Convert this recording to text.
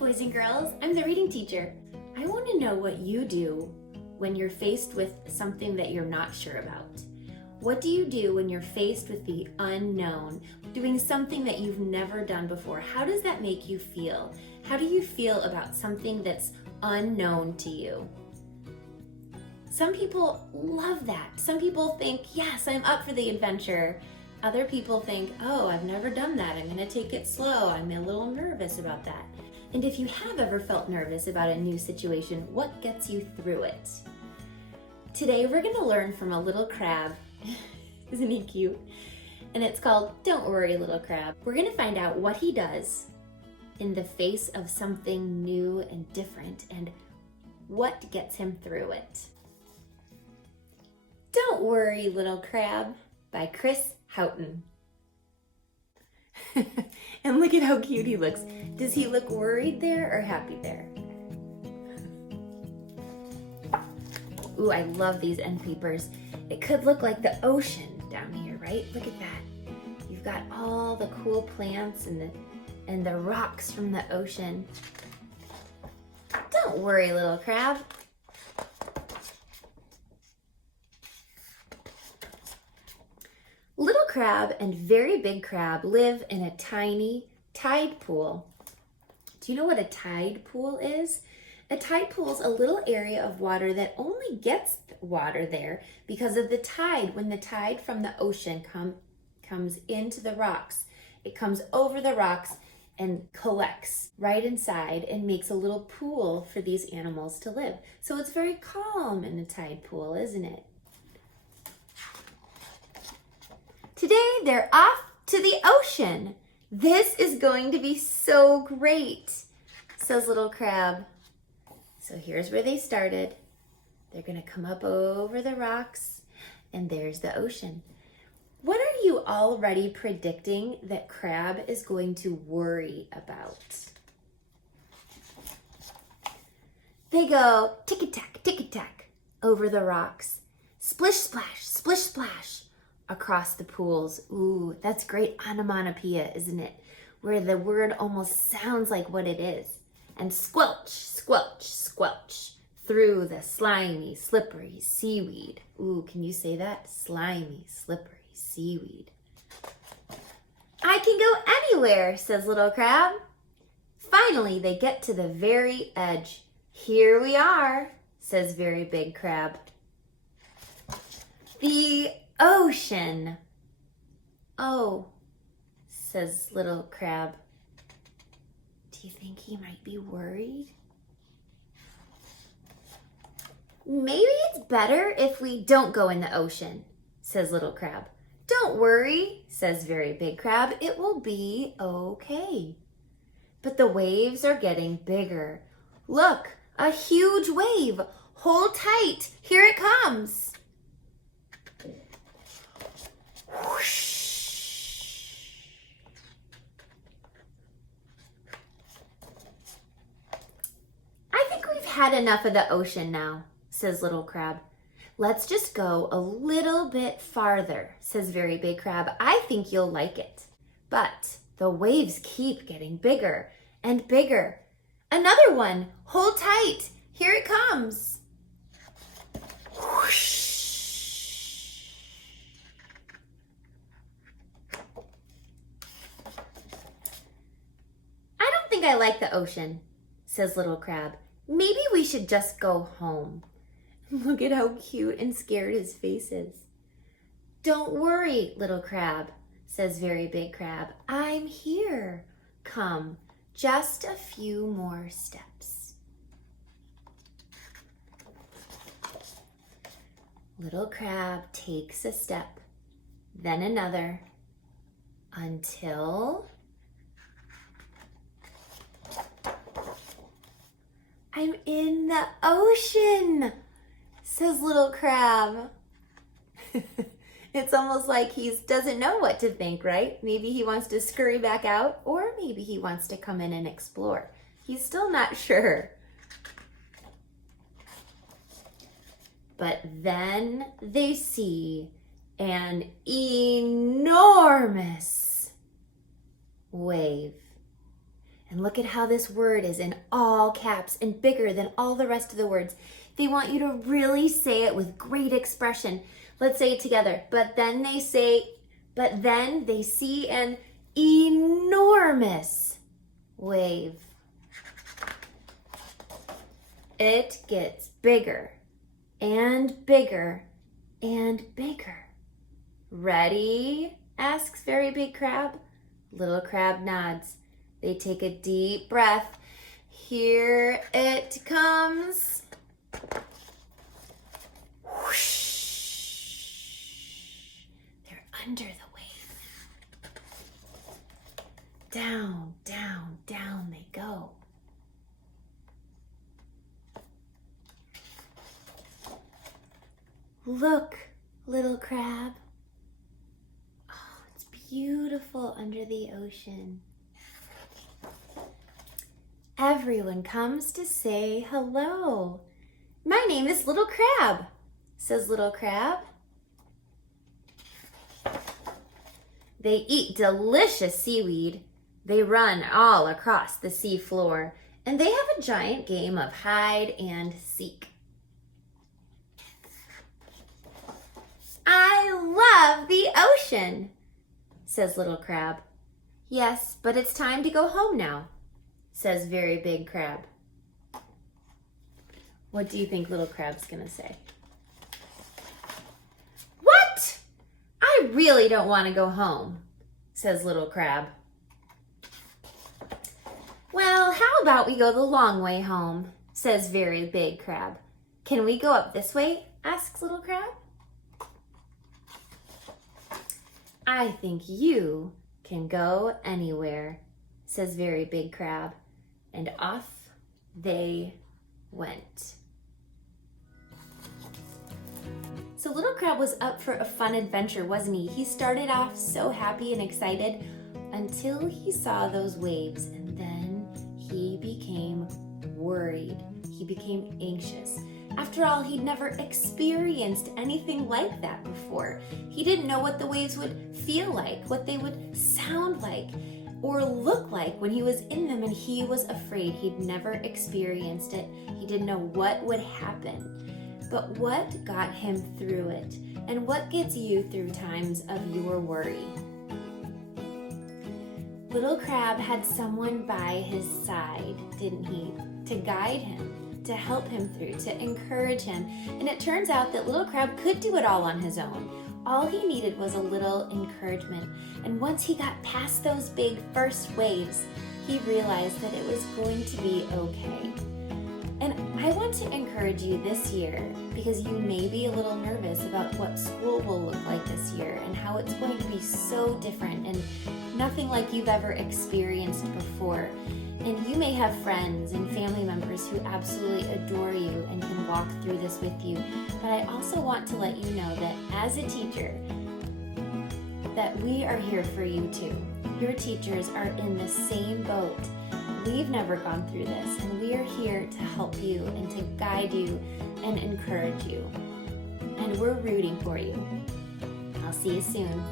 boys and girls. I'm the reading teacher. I want to know what you do when you're faced with something that you're not sure about. What do you do when you're faced with the unknown, doing something that you've never done before? How does that make you feel? How do you feel about something that's unknown to you? Some people love that. Some people think, yes, I'm up for the adventure. Other people think, oh, I've never done that. I'm gonna take it slow. I'm a little nervous about that. And if you have ever felt nervous about a new situation, what gets you through it? Today, we're gonna learn from a little crab. Isn't he cute? And it's called Don't Worry, Little Crab. We're gonna find out what he does in the face of something new and different and what gets him through it. Don't Worry, Little Crab by Chris Haughton. And look at how cute he looks. Does he look worried there or happy there? Ooh, I love these end papers. It could look like the ocean down here, right? Look at that. You've got all the cool plants and the rocks from the ocean. Don't worry, little crab. Little crab and very big crab live in a tiny tide pool. Do you know what a tide pool is? A tide pool is a little area of water that only gets water there because of the tide. When the tide from the ocean comes into the rocks, it comes over the rocks and collects right inside and makes a little pool for these animals to live. So it's very calm in a tide pool, isn't it? Today, they're off to the ocean. This is going to be so great, says little crab. So here's where they started. They're gonna come up over the rocks, and there's the ocean. What are you already predicting that crab is going to worry about? They go tick-a-tack, over the rocks. Splish, splash, across the pools. Ooh, that's great onomatopoeia, isn't it? Where the word almost sounds like what it is. And squelch, through the slimy, slippery seaweed. Ooh, can you say that? Slimy, slippery seaweed. I can go anywhere, says little crab. Finally, they get to the very edge. Here we are, says very big crab. The ocean. Oh, says little crab. Do you think he might be worried? Maybe it's better if we don't go in the ocean, says little crab. Don't worry, says very big crab. It will be okay. But the waves are getting bigger. Look, a huge wave. Hold tight. Here it comes. Whoosh. I think we've had enough of the ocean now, says little crab. Let's just go a little bit farther, says very big crab. I think you'll like it. But the waves keep getting bigger and bigger. Another one. Hold tight. Here it comes. Whoosh. I like the ocean, says little crab. Maybe we should just go home. Look at how cute and scared his face is. Don't worry, little crab, says very big crab. I'm here. Come, just a few more steps. Little crab takes a step, then another, until I'm in the ocean, says little crab. It's almost like he doesn't know what to think, right? Maybe he wants to scurry back out, or maybe he wants to come in and explore. He's still not sure. But then they see an enormous wave. And look at how this word is in all caps and bigger than all the rest of the words. They want you to really say it with great expression. Let's say it together. But then they see an enormous wave. It gets bigger and bigger and bigger. Ready? Asks Very Big Crab. Little Crab nods. They take a deep breath. Here it comes. Whoosh. They're under the wave. Down, down, down they go. Look, little crab. Oh, it's beautiful under the ocean. Everyone comes to say hello. My name is Little Crab, says Little Crab. They eat delicious seaweed. They run all across the sea floor, and they have a giant game of hide and seek. I love the ocean, says Little Crab. Yes, but it's time to go home now, says Very Big Crab. What do you think Little Crab's gonna say? What? I really don't want to go home, says Little Crab. Well, how about we go the long way home, says Very Big Crab. Can we go up this way? Asks Little Crab. I think you can go anywhere, says Very Big Crab. And off they went. So Little Crab was up for a fun adventure, wasn't he? He started off so happy and excited until he saw those waves, and then he became worried. He became anxious. After all, he'd never experienced anything like that before. He didn't know what the waves would feel like, what they would sound like, or look like when he was in them, and he was afraid. He'd never experienced it. He didn't know what would happen. But what got him through it? And what gets you through times of your worry? Little Crab had someone by his side, didn't he? To guide him, to help him through, to encourage him. And it turns out that Little Crab could do it all on his own. All he needed was a little encouragement. And once he got past those big first waves, he realized that it was going to be okay. And I want to encourage you this year, because you may be a little nervous about what school will look like this year and how it's going to be so different and nothing like you've ever experienced before. And you may have friends and family members who absolutely adore you and can walk through this with you. But I also want to let you know that as a teacher, that we are here for you too. Your teachers are in the same boat. We've never gone through this, and we are here to help you and to guide you and encourage you. And we're rooting for you. I'll see you soon.